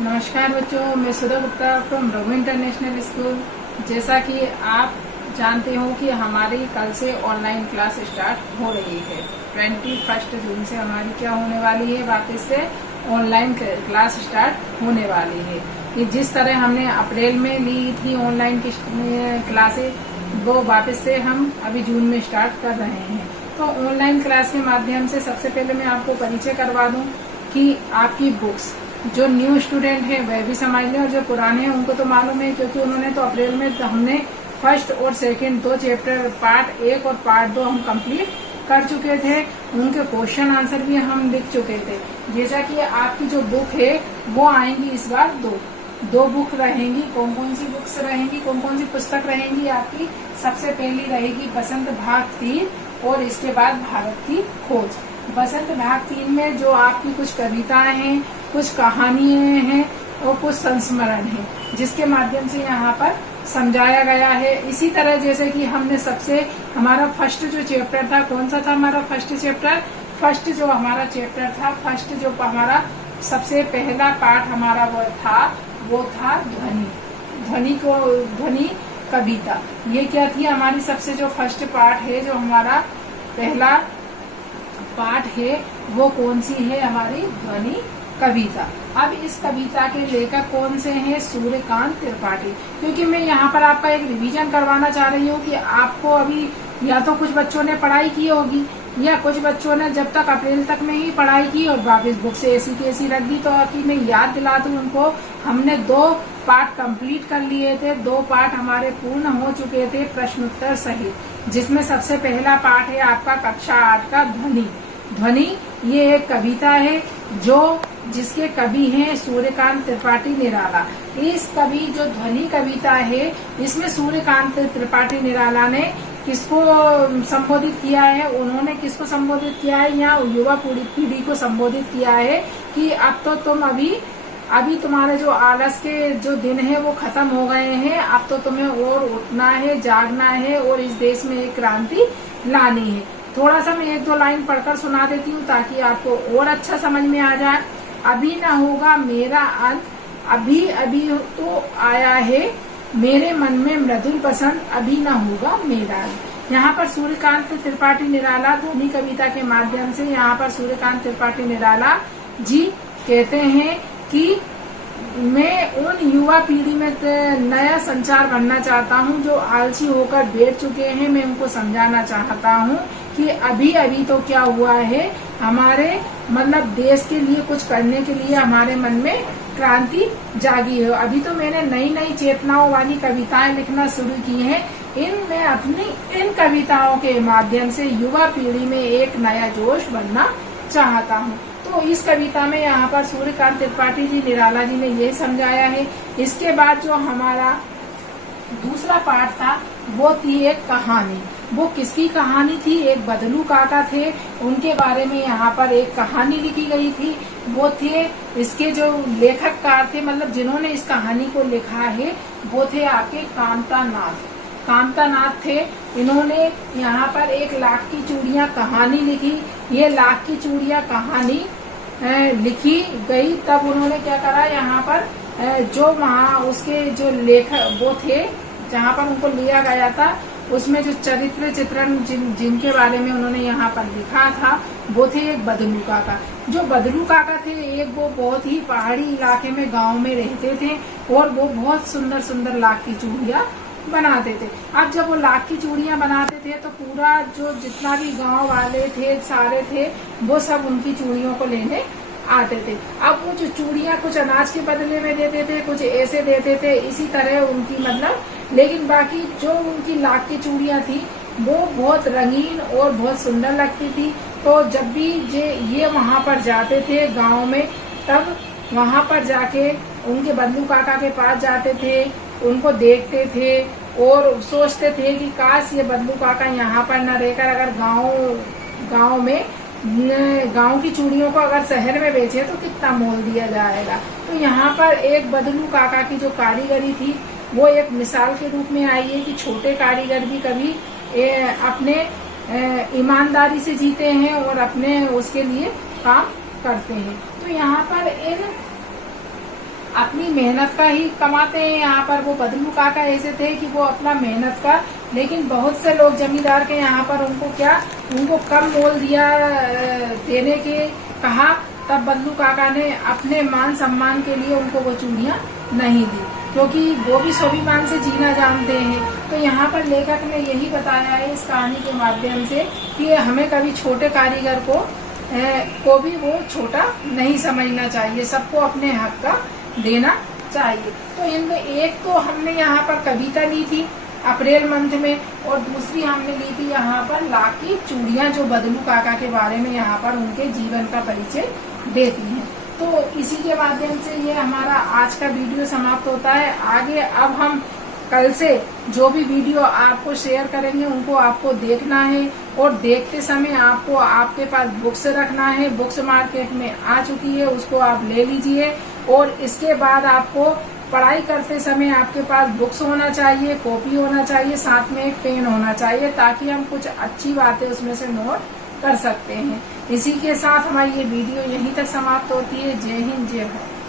नमस्कार बच्चों, मैं Sudha Gupta from Raghu international school. जैसा कि आप जानते हो कि हमारी कल से ऑनलाइन क्लास स्टार्ट हो रही है। 21 जून से हमारी क्या होने वाली है, वापस से ऑनलाइन क्लास स्टार्ट होने वाली है। कि जिस तरह हमने अप्रैल में ली थी ऑनलाइन क्लासेस, वो वापस से हम अभी जून में स्टार्ट कर रहे हैं। तो ऑनलाइन क्लास के माध्यम से सबसे पहले मैं आपको परिचय करवा दूं कि आपकी बुक्स, जो न्यू स्टूडेंट है वह भी समझ लें और जो पुराने हैं उनको तो मालूम है, क्योंकि उन्होंने तो अप्रैल में हमने फर्स्ट और सेकंड दो चैप्टर पार्ट 1 और पार्ट 2 हम कंप्लीट कर चुके थे। उनके क्वेश्चन आंसर भी हम लिख चुके थे। जैसा कि आपकी जो बुक है वो आएंगी इस बार दो बुक रहेंगी। कौन कौन सी बुक्स रहेंगी, कौन कौन सी पुस्तक रहेंगी आपकी? सबसे पहली रहेगी बसंत भाग 3 और इसके बाद भारत की खोज। बसंत भाग 3 में जो आपकी कुछ कविताएं हैं, कुछ कहानियां हैं और कुछ संस्मरण हैं, जिसके माध्यम से यहाँ पर समझाया गया है। इसी तरह जैसे कि हमने हमारा फर्स्ट जो चैप्टर था, कौन सा था हमारा फर्स्ट चैप्टर? फर्स्ट जो हमारा चैप्टर था, फर्स्ट जो हमारा सबसे पहला पार्ट हमारा वो था ध्वनि कविता। ये क्या थी हमारी सबसे जो फर्स्ट पार्ट है, जो हमारा पहला पार्ट है, वो कौन सी है? हमारी ध्वनि कविता। अब इस कविता के लेखक कौन से हैं? सूर्यकांत त्रिपाठी। क्योंकि मैं यहाँ पर आपका एक रिवीजन करवाना चाह रही हूँ कि आपको अभी या तो कुछ बच्चों ने पढ़ाई की होगी या कुछ बच्चों ने जब तक अप्रैल तक में ही पढ़ाई की और वापस बुक से ऐसी की ऐसी रख दी। तो कि मैं याद दिला दूं उनको, हमने 2 पार्ट कंप्लीट कर लिए थे, 2 पार्ट हमारे पूर्ण हो चुके थे प्रश्नोत्तर सहित। जिसमें सबसे पहला पार्ट है आपका कक्षा 8 का ध्वनि। ये एक कविता है जिसके कवि हैं सूर्यकांत त्रिपाठी निराला। इस कवि जो ध्वनि कविता है, इसमें सूर्यकांत त्रिपाठी निराला ने किसको संबोधित किया है? उन्होंने किसको संबोधित किया है? यहाँ युवा पीढ़ी को संबोधित किया है कि अब तो तुम अभी तुम्हारे जो आलस के जो दिन है वो खत्म हो गए हैं। अब तो तुम्हें और उठना है, जागना है और इस देश में एक क्रांति लानी है। थोड़ा सा मैं 1-2 लाइन पढ़कर सुना देती हूँ ताकि आपको और अच्छा समझ में आ जाए। अभी न होगा मेरा अंत, अभी अभी तो आया है मेरे मन में मृदुल पसंद, अभी न होगा मेरा अंत। यहाँ पर सूर्यकांत त्रिपाठी निराला ध्वनि कविता के माध्यम से यहाँ पर सूर्यकांत त्रिपाठी निराला जी कहते हैं कि मैं उन युवा पीढ़ी में नया संचार बनना चाहता हूँ जो आलसी होकर बैठ चुके हैं। मैं उनको समझाना चाहता हूँ कि अभी अभी तो क्या हुआ है, हमारे मतलब देश के लिए कुछ करने के लिए हमारे मन में क्रांति जागी है। अभी तो मैंने नई नई चेतनाओं वाली कविताएं लिखना शुरू की हैं। मैं अपनी इन कविताओं के माध्यम से युवा पीढ़ी में एक नया जोश बनना चाहता हूँ। तो इस कविता में यहाँ पर सूर्यकांत त्रिपाठी जी निराला जी ने ये समझाया है। इसके बाद जो हमारा दूसरा पार्ट था वो थी एक कहानी। वो किसकी कहानी थी? एक बदलू काका थे, उनके बारे में यहाँ पर एक कहानी लिखी गई थी। वो थे इसके जो लेखककार थे, मतलब जिन्होंने इस कहानी को लिखा है, वो थे आपके कामतानाथ थे। इन्होंने यहाँ पर एक लाख की चूड़ियाँ कहानी लिखी। ये लाख की चूड़ियाँ कहानी लिखी गई, तब उन्होंने क्या करा, यहाँ पर जो वहाँ उसके जो लेखक वो थे, जहाँ पर उनको लिया गया था, उसमें जो चरित्र चित्रण जिनके बारे में उन्होंने यहाँ पर लिखा था, वो थे एक बदलू काका। जो बदलू काका थे, एक वो बहुत ही पहाड़ी इलाके में गांव में रहते थे और वो बहुत सुंदर सुंदर लाख की चूड़ियाँ बनाते थे। अब जब वो लाख की चूड़ियाँ बनाते थे तो पूरा जो जितना भी गांव वाले थे सारे थे, वो सब उनकी चूड़ियों को लेने आते थे। अब वो जो चूड़ियाँ कुछ अनाज के बदले में देते थे, कुछ ऐसे देते थे, इसी तरह उनकी मतलब, लेकिन बाकी जो उनकी लाख की चूड़ियाँ थी वो बहुत रंगीन और बहुत सुंदर लगती थी। तो जब भी ये वहाँ पर जाते थे गांव में, तब वहाँ पर जाके उनके बदलू काका के पास जाते थे, उनको देखते थे और सोचते थे कि काश ये बदलू काका यहाँ पर न रहकर अगर गांव की चूड़ियों को अगर शहर में बेचे तो कितना मोल दिया जाएगा। तो यहाँ पर एक बदलू काका की जो कारीगरी थी वो एक मिसाल के रूप में आई है कि छोटे कारीगर भी कभी अपने ईमानदारी से जीते हैं और अपने उसके लिए काम करते हैं। तो यहाँ पर अपनी मेहनत का ही कमाते हैं। यहाँ पर वो बदलू काका ऐसे थे कि वो अपना मेहनत का, लेकिन बहुत से लोग जमींदार के यहाँ पर उनको कम मोल दिया देने के कहा, तब बदलू काका ने अपने मान सम्मान के लिए उनको वो चूड़ियाँ नहीं दी, क्योंकि वो भी स्वाभिमान से जीना जानते हैं। तो यहाँ पर लेखक ने यही बताया है इस कहानी के माध्यम से कि हमें कभी छोटे कारीगर को भी वो छोटा नहीं समझना चाहिए, सबको अपने हक का देना चाहिए। तो इनमें एक तो हमने यहाँ पर कविता ली थी अप्रैल मंथ में, और दूसरी हमने ली थी यहाँ पर लाख की चूड़ियाँ, जो बदलू काका के बारे में यहाँ पर उनके जीवन का परिचय देती हैं। तो इसी के माध्यम से ये हमारा आज का वीडियो समाप्त होता है। आगे अब हम कल से जो भी वीडियो आपको शेयर करेंगे उनको आपको देखना है, और देखते समय आपको आपके पास बुक्स रखना है। बुक्स मार्केट में आ चुकी है, उसको आप ले लीजिए। और इसके बाद आपको पढ़ाई करते समय आपके पास बुक्स होना चाहिए, कॉपी होना चाहिए, साथ में एक पेन होना चाहिए, ताकि हम कुछ अच्छी बातें उसमें से नोट कर सकते हैं। इसी के साथ हमारी ये वीडियो यहीं तक समाप्त होती है। जय हिंद, जय भारत।